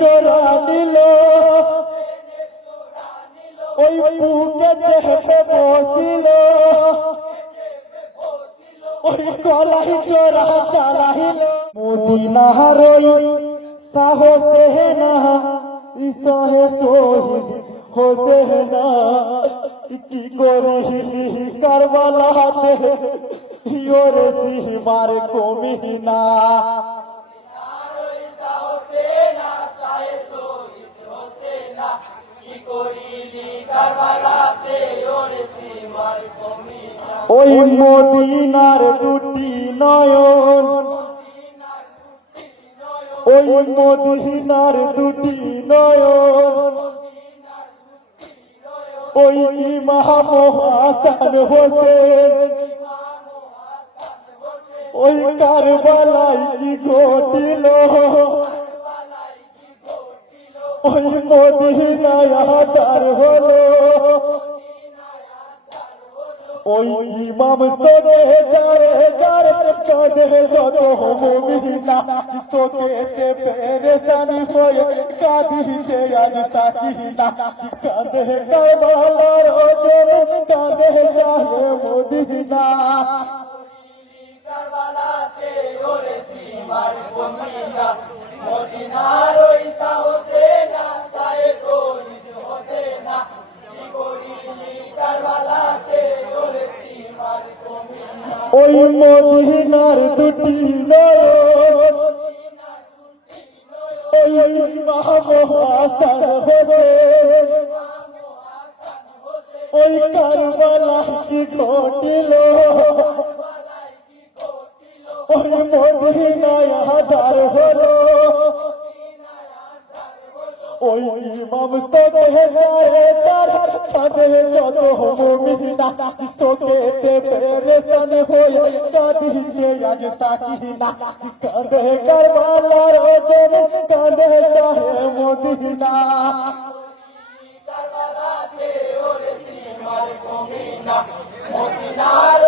চোরা নিল। ওই বুকে চেপে বসিল। ওই কলাই চোরা চালাইল। মদিনার ওই সাহসে না ইসহে শহীদ হোসে না। কি করিলি কারবালাতে? ইয়োরে সিমার কমিনা ওই মদিনার দুটি নয়ন। ওই মদিনার দুটি নয়ন। ওই ইমাম হাসান হোসেন। ওই কারবালাই কি ঘটিল? ওই মদিনায় হলো ওই ইমাম সোনে যারে যারে কাঁদে যত মুমিনা সোকেতে পেরেশানি হয়ে কাঁদিছে আজ সাকিনা কাঁদে কারবালার ওজন কাঁদে যায় মদিনা কারবালাতে ওরে সীমার কমিনা মদিনার ওই মদিনার দুটি নয়ন ওই ইমাম হাসান হোসেন। ওই কারবালা কি ঘটিল? ওই মদিনায় হাজার হলো। ওই ইমাম সোকে যারে যারে কাঁদে যত মুমিনা সোকেতে পেরেশান হয়ে কাঁদিছে আজ সাকিনা। কাঁদে কারবালার ওজন, কাঁদে চাহে মদিনা। কারবালাতে ওরে সীমার কমিনা। মদিনার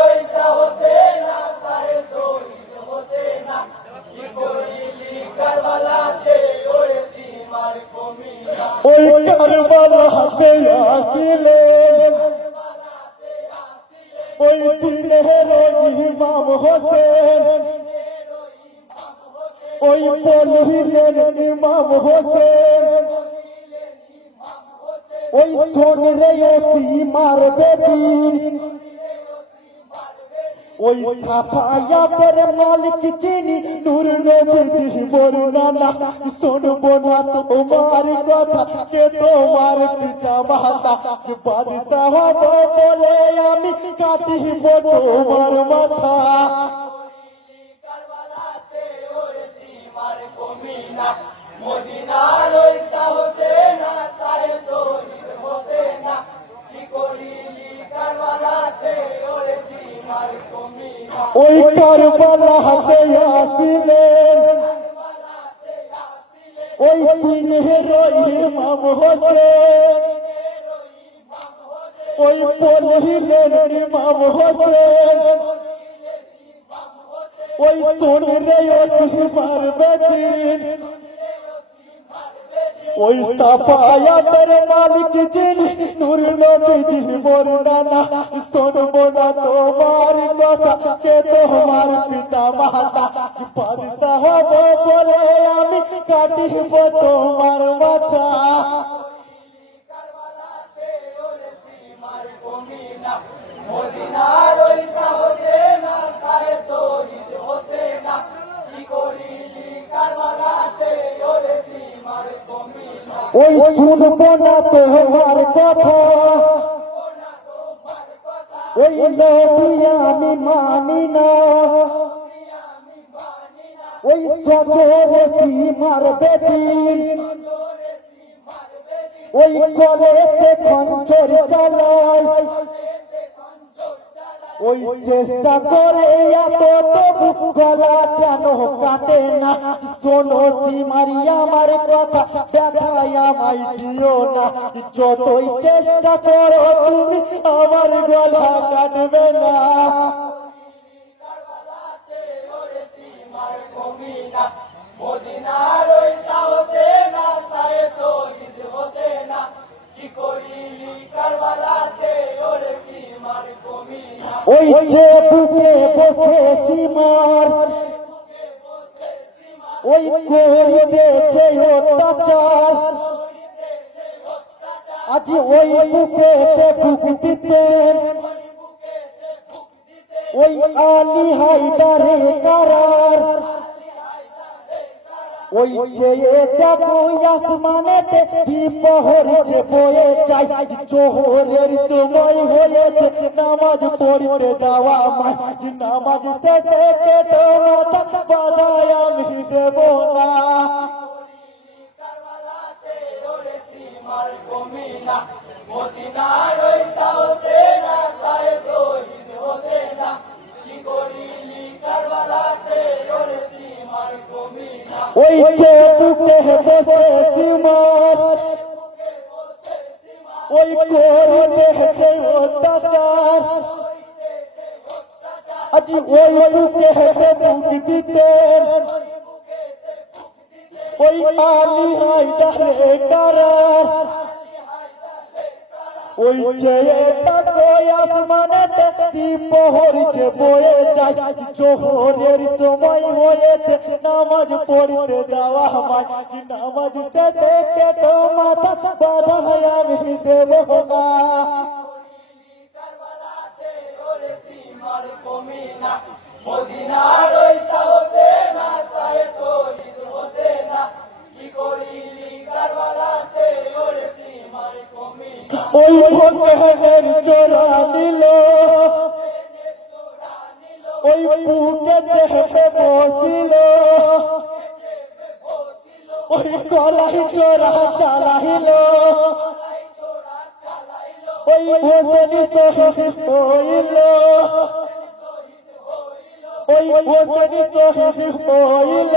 ওই কারবালাতে আসিলেন ওই দিনের ইমাম হোসেন ওই বলিলেন ইমাম হোসেন ওই শোন রে সীমার বেদিন ওই সাফায়াতের মালিক চিনি নূর নবী বরুণা শুনব না তোমার কথা, কে তোমার পিতা মাতা? বাদশাহ বলে আমি কাটিব তোমার মাথা। ওই কারবালা হাতে আসিলেন ওই দিনের ইমাম হোসেন ওই বলিলেন ইমাম হোসেন ওই শোন রে সিমার বেদিন। ওই সাফায়াতের মালিক যিনি, নূর নবী বর্ণনা। শুনব না তোমার কথা, কে তোমার পিতা মাতা বাদশাহ বলে আমি কাটিব তোমার মাথা। কারবালাতে ওই শুনব না তোমার কথা। ওই নবী আমি মানি না। ওই সজরে সীমার বেদিন। ওই কলেতে খঞ্চর চালায়। ওই চেষ্টা করে এত তবু গলা কেন? কাটে না। শোনো, সিমারি আমার কথা দেখায় আমায় দিও না। যতই চেষ্টা করো, তুমি আমার গলা কাটবে না। মদিনার ওই ওই যে বুকে বসে সীমার, ওই করিতেছে অত্যাচার, আজ ওই বুকেতে বুক দিতেন ওই আলী হায়দারে কারার ওই যে দেখো আসমানেতে দ্বীপহর যে বয়ে চাই জোহরের সময় হয়েছে। নামাজ পড়তে যাওয়া মাই নামাজ শেষে ওই যে বুকে বসে সীমার। ওই করতে যে অত্যাচার। আজ ওই বুকে বুক দিতেন ওই আলী হায়দারে কারার ওই যে তাকো আসমানে? দ্বীপহর যে বয়ে যায়। জোহরের সময় হয়েছে নামাজ পড়তে যাওয়া আমার নামাজ শেষে কেটো মাথা বাধা আমি দেব না। মদিনার ওই সাহসে না সারে শহীদ হতে না। কি করিলি কারবালাতে ওরে সীমার কমিনা? ওই ভোটের চোরা ওই বুকে চেপে বসিল। ওই কলাই চোরা চালাইল। ওই হোসেনি শহীদ হইল। ওই হোসেনি শহীদ হইল।